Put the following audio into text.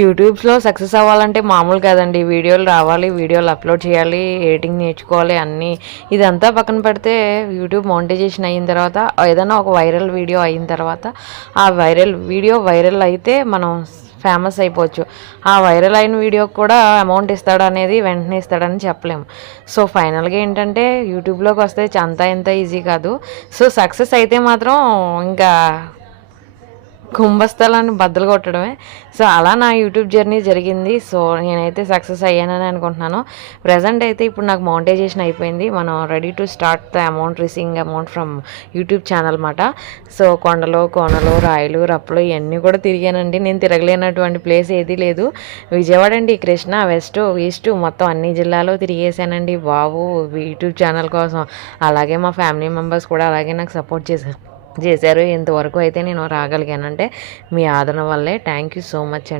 యూట్యూబ్స్లో success అవ్వాలంటే మామూలు కాదండి. వీడియోలు రావాలి, వీడియోలు అప్లోడ్ చేయాలి, ఎడిటింగ్ నేర్చుకోవాలి అన్నీ. ఇదంతా పక్కన పెడితే యూట్యూబ్ మానిటైజేషన్ అయిన తర్వాత ఏదైనా ఒక వైరల్ వీడియో అయిన తర్వాత ఆ వైరల్ అయితే మనం ఫేమస్ అయిపోవచ్చు. ఆ వైరల్ అయిన వీడియోకి కూడా అమౌంట్ ఇస్తాడు అనేది వెంటనే ఇస్తాడని చెప్పలేము. సో ఫైనల్గా ఏంటంటే యూట్యూబ్లోకి వస్తే అంతా ఇంత ఈజీ కాదు. సో సక్సెస్ అయితే మాత్రం ఇంకా కుంభస్థలాన్ని బద్దలు కొట్టడమే. సో అలా నా యూట్యూబ్ జర్నీ జరిగింది. సో నేనైతే సక్సెస్ అయ్యానని అనుకుంటున్నాను. ప్రజెంట్ అయితే ఇప్పుడు నాకు మౌంటైజేషన్ అయిపోయింది. మనం ready to start the receiving amount from YouTube channel అనమాట. సో కొండలు కోనలు రాయలు రప్పలు ఇవన్నీ కూడా తిరిగానండి. నేను తిరగలేనటువంటి ప్లేస్ ఏదీ లేదు. విజయవాడ అండి, కృష్ణా, వెస్ట్ ఈస్ట్ మొత్తం అన్ని జిల్లాలో తిరిగేసానండి బాబు యూట్యూబ్ ఛానల్ కోసం. అలాగే మా ఫ్యామిలీ మెంబర్స్ కూడా అలాగే నాకు సపోర్ట్ చేశారు. ఇంతవరకు అయితే నేను రాగలిగానంటే మీ ఆదరణ వల్లే. థ్యాంక్ యూ సో మచ్ అండి.